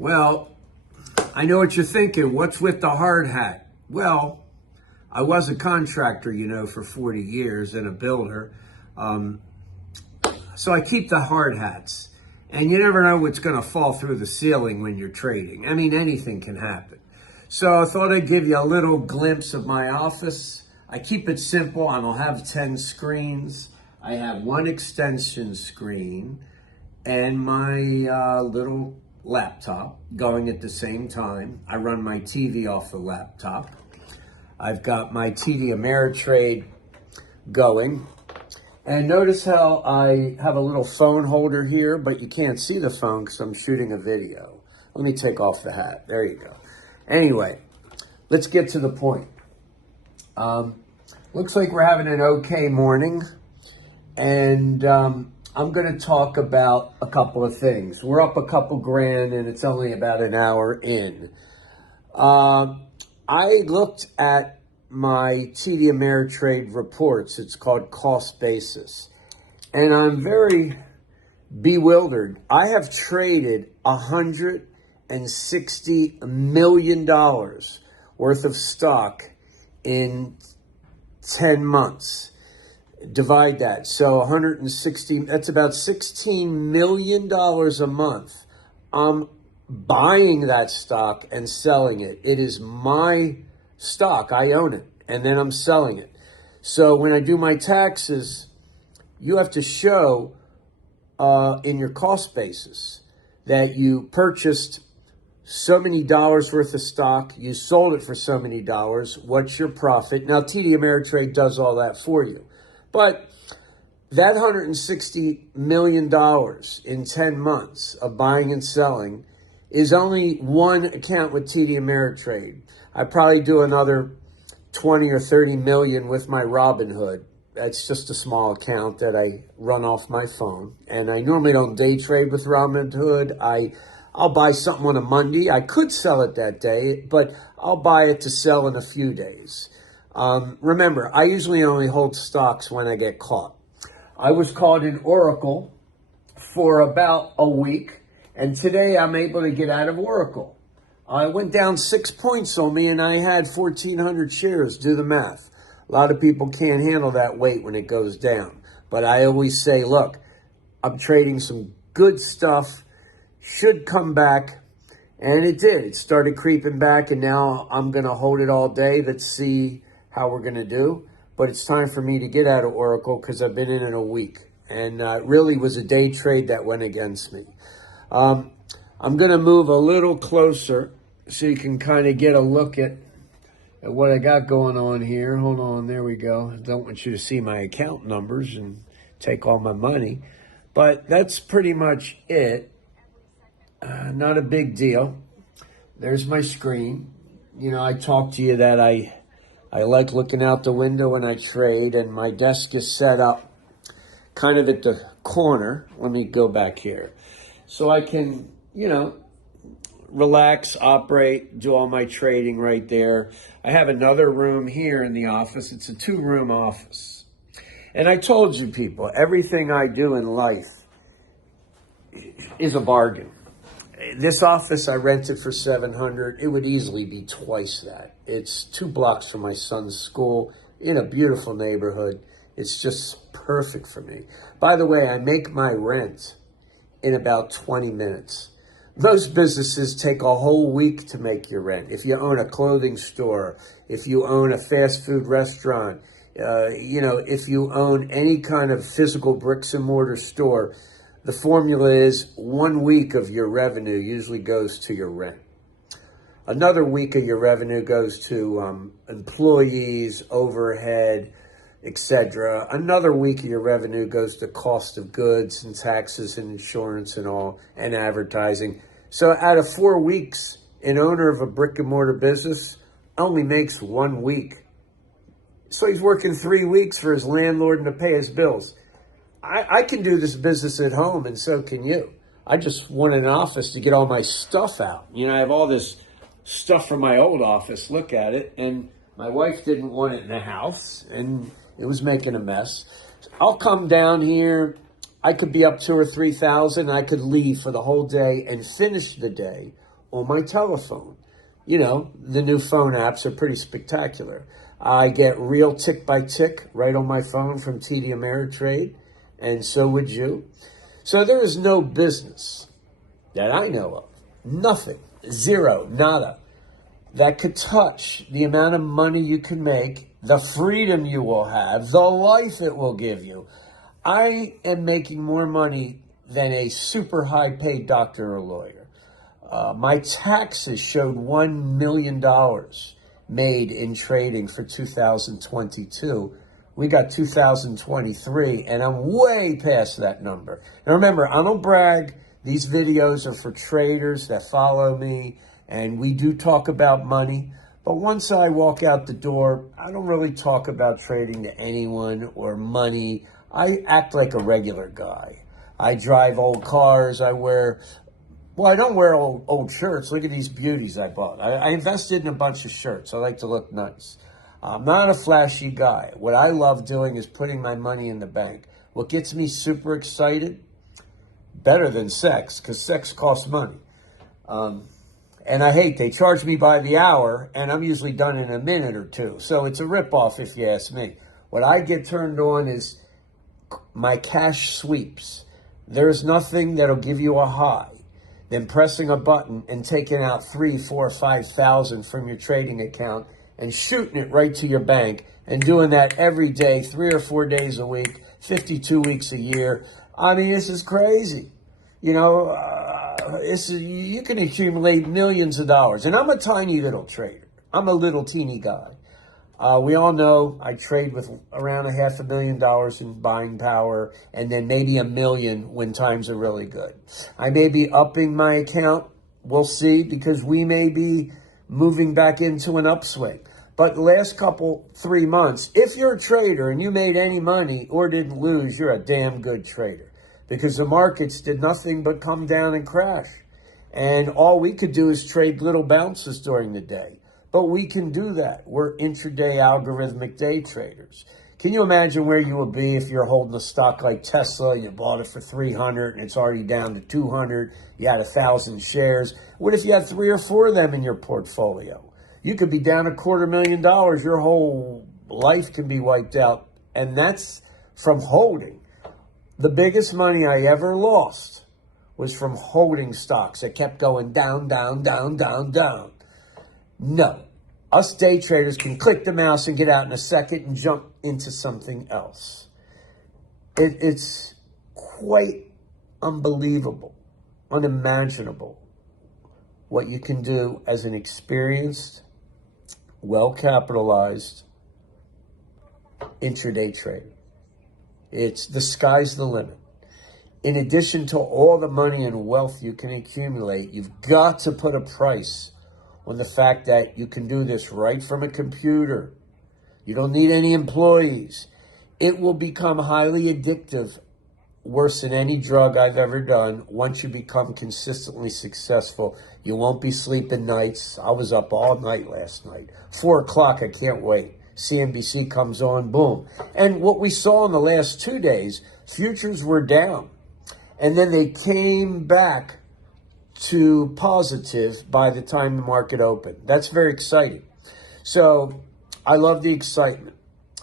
Well, I know what you're thinking. What's with the hard hat? Well, I was a contractor, for 40 years and a builder. So I keep the hard hats. And you never know what's going to fall through the ceiling when you're trading. I mean, anything can happen. So I thought I'd give you a little glimpse of my office. I keep it simple. I don't have 10 screens. I have one extension screen and my little laptop going at the same time. I run my TV off the laptop. I've got my TD Ameritrade going. And notice how I have a little phone holder here, but you can't see the phone because I'm shooting a video. Let me take off the hat. There you go. Anyway, let's get to the point. Looks like we're having an okay morning. And I'm going to talk about a couple of things. We're up a couple grand and it's only about an hour in. I looked at my TD Ameritrade reports. It's called cost basis. And I'm very bewildered. I have traded $160 million worth of stock in 10 months. Divide that. So 160, that's about $16 million a month. I'm buying that stock and selling it. It is my stock. I own it. And then I'm selling it. So when I do my taxes, you have to show in your cost basis that you purchased so many dollars worth of stock, you sold it for so many dollars, what's your profit? Now, TD Ameritrade does all that for you. But that $160 million in 10 months of buying and selling is only one account with TD Ameritrade. I probably do another 20 or 30 million with my Robinhood. That's just a small account that I run off my phone. And I normally don't day trade with Robinhood. I'll buy something on a Monday. I could sell it that day, but I'll buy it to sell in a few days. Remember, I usually only hold stocks when I get caught. I was caught in Oracle for about a week, and today I'm able to get out of Oracle. I went down 6 points on me, and I had 1,400 shares. Do the math. A lot of people can't handle that weight when it goes down. But I always say, look, I'm trading some good stuff, should come back. And it did. It started creeping back, and now I'm going to hold it all day. Let's see how we're going to do. But it's time for me to get out of Oracle because I've been in it a week. And it really was a day trade that went against me. I'm going to move a little closer so you can kind of get a look at what I got going on here. Hold on. There we go. I don't want you to see my account numbers and take all my money. But that's pretty much it. Not a big deal. There's my screen. I talked to you that I like looking out the window when I trade, and my desk is set up kind of at the corner. Let me go back here. So I can, relax, operate, do all my trading right there. I have another room here in the office. It's a 2-room office. And I told you people, everything I do in life is a bargain. This office I rented for $700. It would easily be twice that. It's 2 blocks from my son's school in a beautiful neighborhood. It's just perfect for me. By the way, I make my rent in about 20 minutes. Most businesses take a whole week to make your rent. If you own a clothing store, if you own a fast food restaurant, if you own any kind of physical bricks and mortar store, the formula is 1 week of your revenue usually goes to your rent. Another week of your revenue goes to employees, overhead, etc. Another week of your revenue goes to cost of goods and taxes and insurance and all, and advertising. So out of 4 weeks, an owner of a brick and mortar business only makes 1 week. So he's working 3 weeks for his landlord and to pay his bills. I can do this business at home, and so can you. I just want an office to get all my stuff out. I have all this stuff from my old office. Look at it. And my wife didn't want it in the house, and it was making a mess. I'll come down here. I could be up 2,000 or 3,000. I could leave for the whole day and finish the day on my telephone. You know, the new phone apps are pretty spectacular. I get real tick by tick right on my phone from TD Ameritrade, and so would you. So there is no business that I know of, nothing, zero, nada, that could touch the amount of money you can make, the freedom you will have, the life it will give you. I am making more money than a super high paid doctor or lawyer. My taxes showed $1 million made in trading for 2022. We got 2023, and I'm way past that number. Now remember, I don't brag. These videos are for traders that follow me, and we do talk about money. But once I walk out the door, I don't really talk about trading to anyone or money. I act like a regular guy. I drive old cars. I don't wear old shirts. Look at these beauties I bought. I invested in a bunch of shirts. I like to look nice. I'm not a flashy guy. What I love doing is putting my money in the bank. What gets me super excited, better than sex, because sex costs money. And I hate, they charge me by the hour, and I'm usually done in a minute or two. So it's a ripoff if you ask me. What I get turned on is my cash sweeps. There's nothing that'll give you a high than pressing a button and taking out 3, 4, 5,000 from your trading account and shooting it right to your bank, and doing that every day, 3 or 4 days a week, 52 weeks a year. I mean, this is crazy. You know, you can accumulate millions of dollars. And I'm a tiny little trader. I'm a little teeny guy. We all know I trade with around $500,000 in buying power, and then maybe $1 million when times are really good. I may be upping my account. We'll see, because we may be moving back into an upswing. But the last 3 months, if you're a trader and you made any money or didn't lose, you're a damn good trader, because the markets did nothing but come down and crash. And all we could do is trade little bounces during the day. But we can do that. We're intraday algorithmic day traders. Can you imagine where you would be if you're holding a stock like Tesla? You bought it for 300 and it's already down to 200. You had 1,000 shares. What if you had 3 or 4 of them in your portfolio? You could be down $250,000. Your whole life can be wiped out. And that's from holding. The biggest money I ever lost was from holding stocks that kept going down, down, down, down, down. No. Us day traders can click the mouse and get out in a second and jump into something else. It's quite unbelievable, unimaginable what you can do as an experienced, well-capitalized intraday trader. It's the sky's the limit. In addition to all the money and wealth you can accumulate, you've got to put a price on the fact that you can do this right from a computer. You don't need any employees. It will become highly addictive, worse than any drug I've ever done. Once you become consistently successful, you won't be sleeping nights. I was up all night last night. 4 o'clock, I can't wait. CNBC comes on, boom. And what we saw in the last 2 days, futures were down. And then they came back to positive by the time the market opened. That's very exciting. So I love the excitement.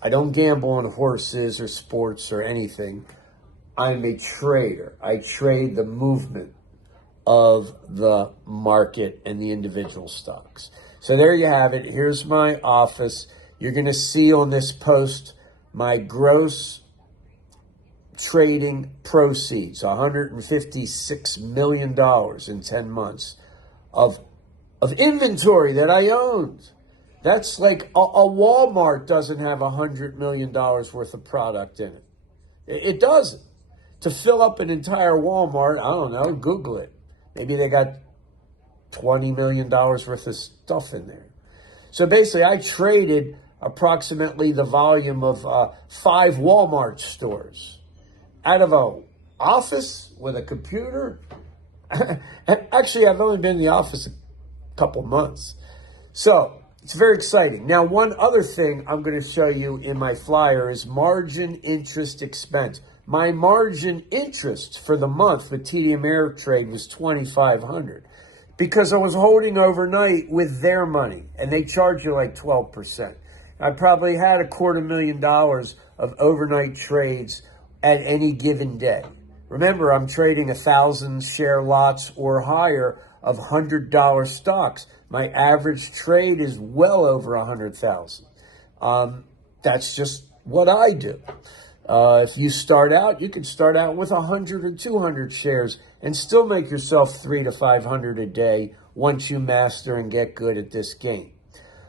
I don't gamble on horses or sports or anything. I'm a trader. I trade the movement of the market and the individual stocks. So there you have it. Here's my office. You're going to see on this post my gross trading proceeds, $156 million in 10 months of inventory that I owned. That's like a Walmart doesn't have $100 million worth of product in it. It doesn't. To fill up an entire Walmart, I don't know, Google it. Maybe they got $20 million worth of stuff in there. So basically, I traded approximately the volume of 5 Walmart stores out of an office with a computer. Actually, I've only been in the office a couple months. So it's very exciting. Now, one other thing I'm going to show you in my flyer is margin interest expense. My margin interest for the month with TD Ameritrade was $2,500 because I was holding overnight with their money, and they charge you like 12%. I probably had $250,000 of overnight trades at any given day. Remember, I'm trading 1,000 share lots or higher of $100 stocks. My average trade is well over 100,000. That's just what I do. If you start out, you can start out with 100 or 200 shares and still make yourself 300 to 500 a day once you master and get good at this game.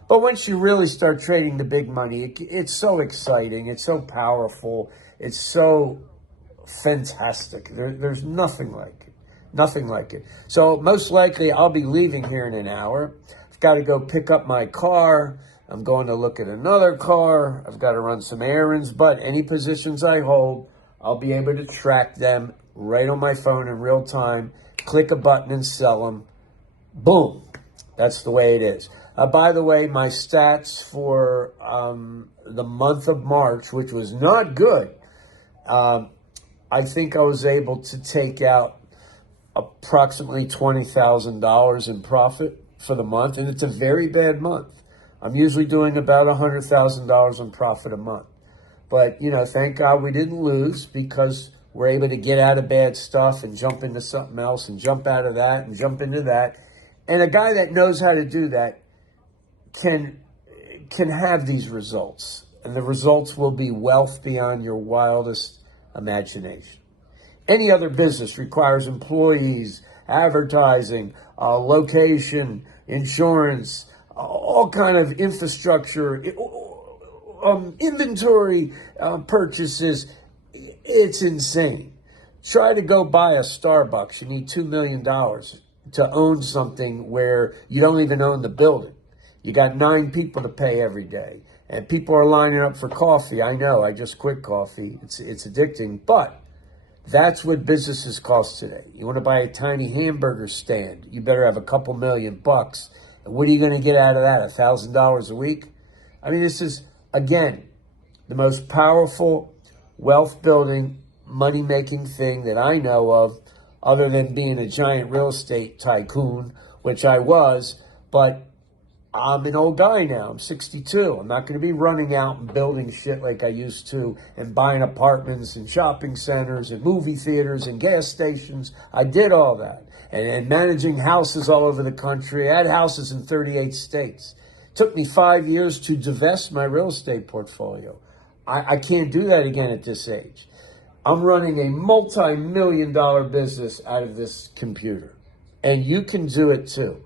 But once you really start trading the big money, it's so exciting. It's so powerful. It's so fantastic. There's nothing like it. Nothing like it. So most likely I'll be leaving here in an hour. I've got to go pick up my car. I'm going to look at another car. I've got to run some errands. But any positions I hold, I'll be able to track them right on my phone in real time. Click a button and sell them. Boom. That's the way it is. By the way, my stats for the month of March, which was not good, I think I was able to take out approximately $20,000 in profit for the month, and it's a very bad month. I'm usually doing about $100,000 in profit a month. But, thank God we didn't lose, because we're able to get out of bad stuff and jump into something else and jump out of that and jump into that. And a guy that knows how to do that can have these results. And the results will be wealth beyond your wildest imagination. Any other business requires employees, advertising, location, insurance, all kind of infrastructure, inventory purchases. It's insane. Try to go buy a Starbucks. You need $2 million to own something where you don't even own the building. You got 9 people to pay every day. And people are lining up for coffee. I know, I just quit coffee. It's addicting, but that's what businesses cost today. You want to buy a tiny hamburger stand, you better have a couple $1,000,000. And what are you going to get out of that? $1,000 a week? I mean, this is, again, the most powerful wealth-building, money-making thing that I know of, other than being a giant real estate tycoon, which I was. But I'm an old guy now. I'm 62. I'm not going to be running out and building shit like I used to and buying apartments and shopping centers and movie theaters and gas stations. I did all that. And managing houses all over the country. I had houses in 38 states. It took me 5 years to divest my real estate portfolio. I can't do that again at this age. I'm running a multi-million-dollar business out of this computer. And you can do it too.